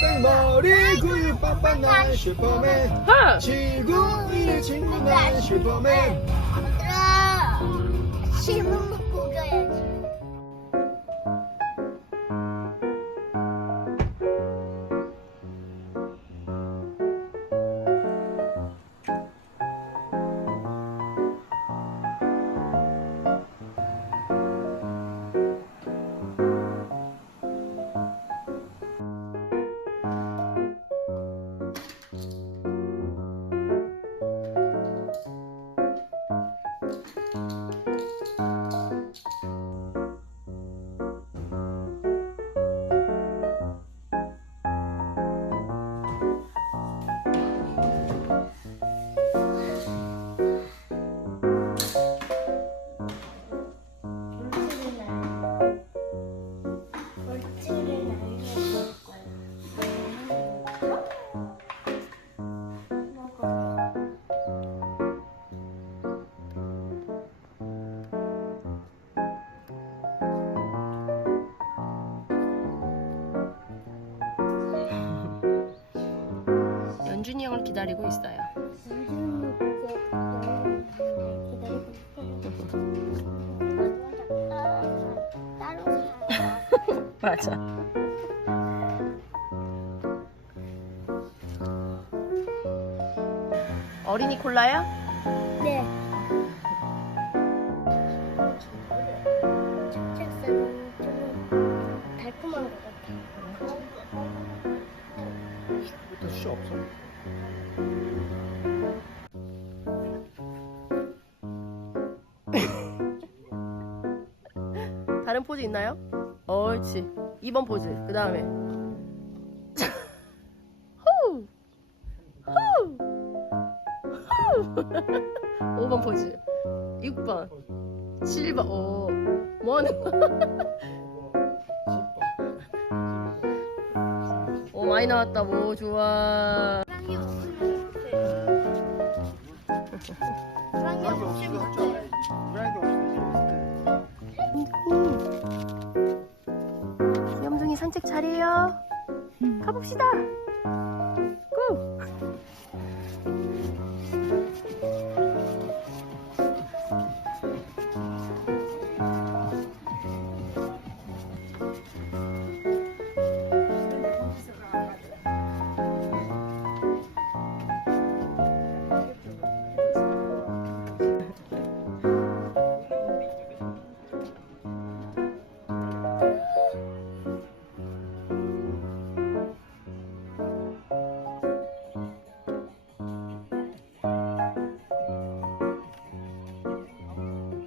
뺑머리 근육 빵빵 난 슈퍼맨 하! 지구의 친구 난 슈퍼맨 연준이 형을 기다리고 있어요. 맞아. 어린이 콜라야? 네. 다른 포즈 있나요? 옳지. 2번 포즈. 그 다음에. 후! 후! 후! 5번 포즈. 6번. 7번. 오. 뭐 하는 거야? 오, 많이 나왔다. 뭐, 좋아. 사랑이 없으면 못해. 사랑이 없으면 못해. 잘해요. 가봅시다.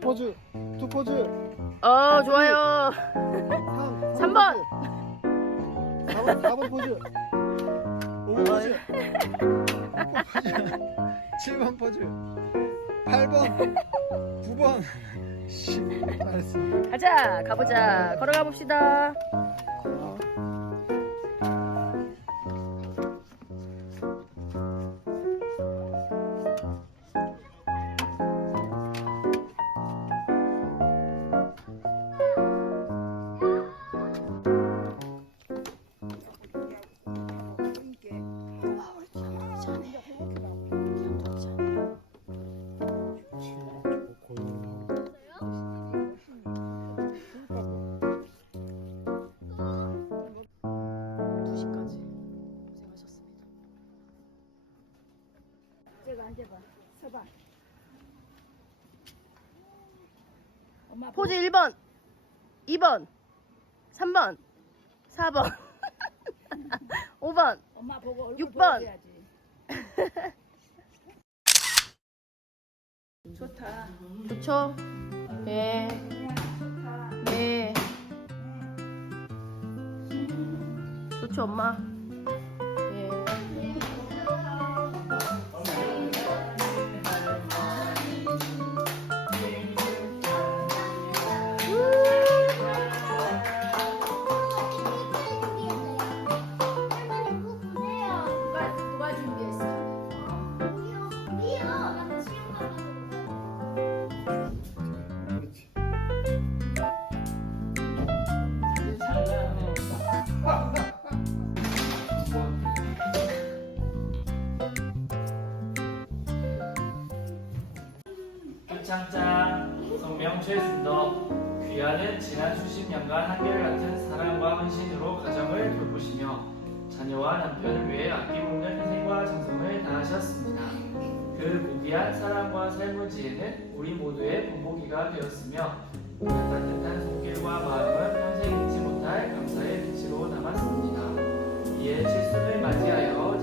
포즈 두 포즈 어, 좋아요. 3 3번. 4번 4번 포즈 5번 포즈 7번 포즈 8번 9번 10 잘했어 가자, 가보자. 걸어가 봅시다. 엄마 포즈 1번, 2번, 3번, 4번, 5번, 보고, 엄마 보고 얼굴 육 번. 보여줘야지. 좋다. 좋죠? 예, 예. 좋죠, 엄마? 창장, 성명 최순덕. 귀하는 지난 수십 년간 한결같은 사랑과 헌신으로 가정을 돌보시며 자녀와 남편을 위해 아낌없는 희생과 정성을 다하셨습니다. 그 고귀한 사랑과 삶의 지혜는 우리 모두의 본보기가 되었으며 그 따뜻한 손길과 마음은 평생 잊지 못할 감사의 빛으로 남았습니다. 이에 칠순을 맞이하여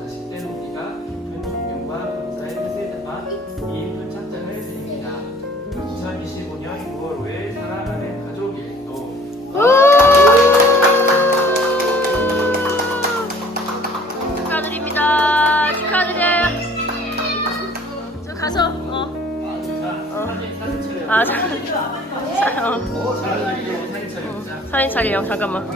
사진 촬영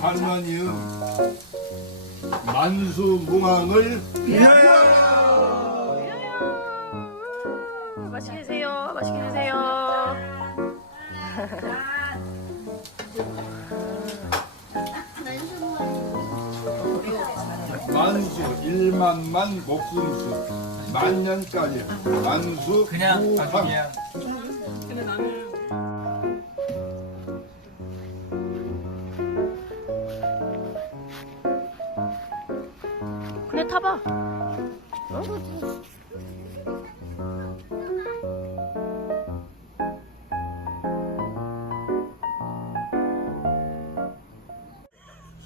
할머니의 만수무강을 맛있게 드세요. 맛있게 드세요. 만수 일만만 목숨수. 만년까지 만수 그냥 무강 가족 그냥 타봐.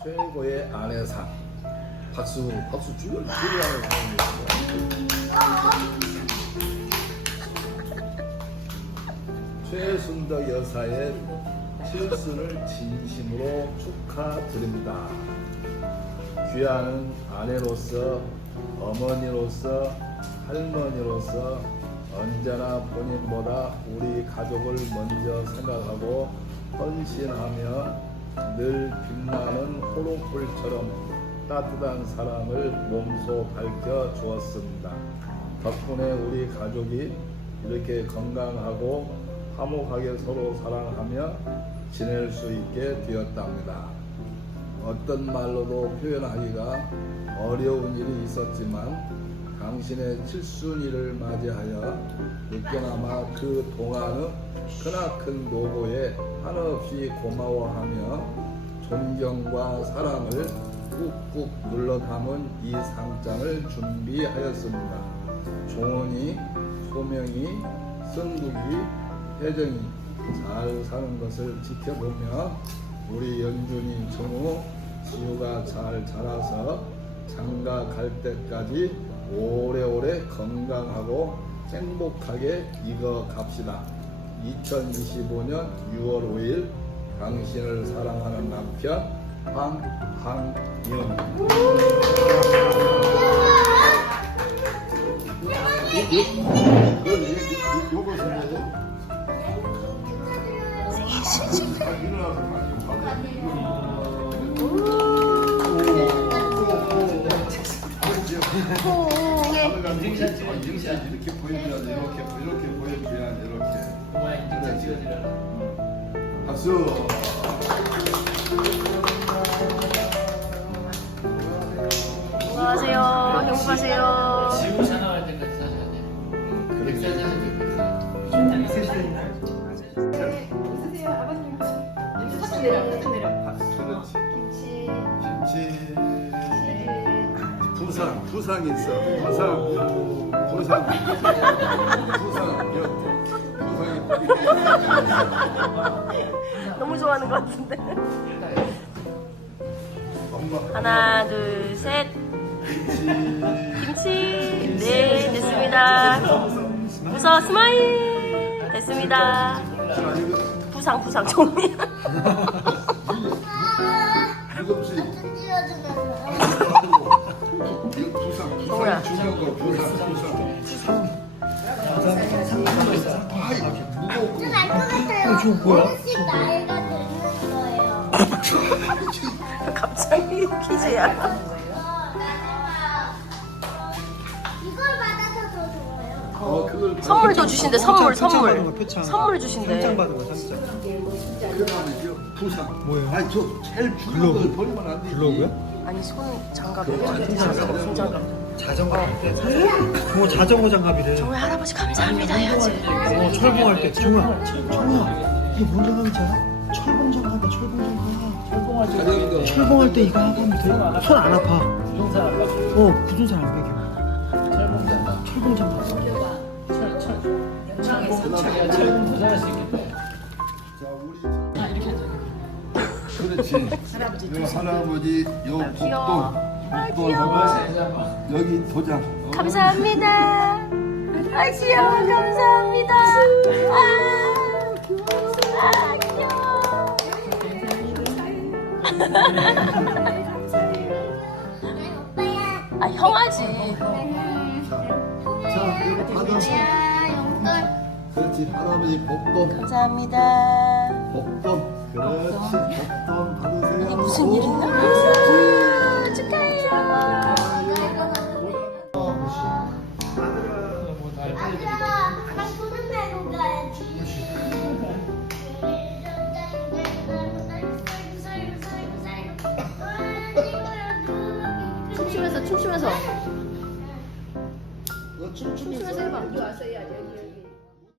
최고의 아내상 박수 박수 주면 드리라는 최순덕 여사의 실수를 진심으로 축하드립니다. 귀하는 아내로서 어머니로서 할머니로서 언제나 본인보다 우리 가족을 먼저 생각하고 헌신하며 늘 빛나는 호롱불처럼 따뜻한 사랑을 몸소 밝혀 주었습니다. 덕분에 우리 가족이 이렇게 건강하고 화목하게 서로 사랑하며 지낼 수 있게 되었답니다. 어떤 말로도 표현하기가 어려운 일이 있었지만 당신의 칠순이를 맞이하여 늦게나마 그 동안의 크나큰 노고에 한없이 고마워하며 존경과 사랑을 꾹꾹 눌러 담은 이 상장을 준비하였습니다. 종원이, 소명이, 성국이, 혜정이 잘 사는 것을 지켜보며 우리 연준이 정우 지우가 잘 자라서 장가 갈 때까지 오래오래 건강하고 행복하게 익어 갑시다. 2025년 6월 5일 당신을 사랑하는 남편 뭐죠? 안녕하세요. 행복하세요. 아, 김치. 김치. 부상, 부상 있어. 부상, 부상, 부상, 부상. 너무 좋아하는 것 같은데. 하나, 둘, 셋. 김치. 네, 됐습니다. 웃어, 스마일. 됐습니다. 부상, 정리. 무겁지? 찢어주면서. 이거 부상? 부상 중요한 거 부상, 부상. 아, 이거 무거워. 좀알 것 같아요. 어르신 나이가 되는 거예요. 갑자기 퀴즈야. 어, 그걸 선물도 주신대, 선물, 표창 받은 선물. 거, 표창. 선물 주신대. 상장 받은 거 상장. 그다음에 이거 부상. 뭐예요? 아니 저 제일 중요한 걸 버리면 안 되지. 글러브요? 아니, 손 장갑이래. 장갑, 손 장갑. 자전거 할 때. 뭐 자전거 장갑이래. 정우야, 할아버지 감사합니다 해야지. 어 철봉할 때. 정우야, 정우야. 이게 뭔 장갑인지 알아? 철봉 장갑이야, 철봉 장갑. 철봉할 때 철봉할 때 이거 하면 돼. 손 안 아파. 부동산 안 받고 어, 굳은 살안 배겨. 철봉 장갑. 철철 철봉 철봉 도전할 수 있겠다. 자, 우리 그렇지. 요 할아버지 요 복돈 복돈 하고 여기 도장. 어, 감사합니다. 아, 귀여워. 감사합니다. 아, 아, 귀여워. 아, 형아지. 이거 받아서. 그렇지 할아버지 복돈 감사합니다. 복돈. 그렇지 복돈 받으세요. 무슨 일인가?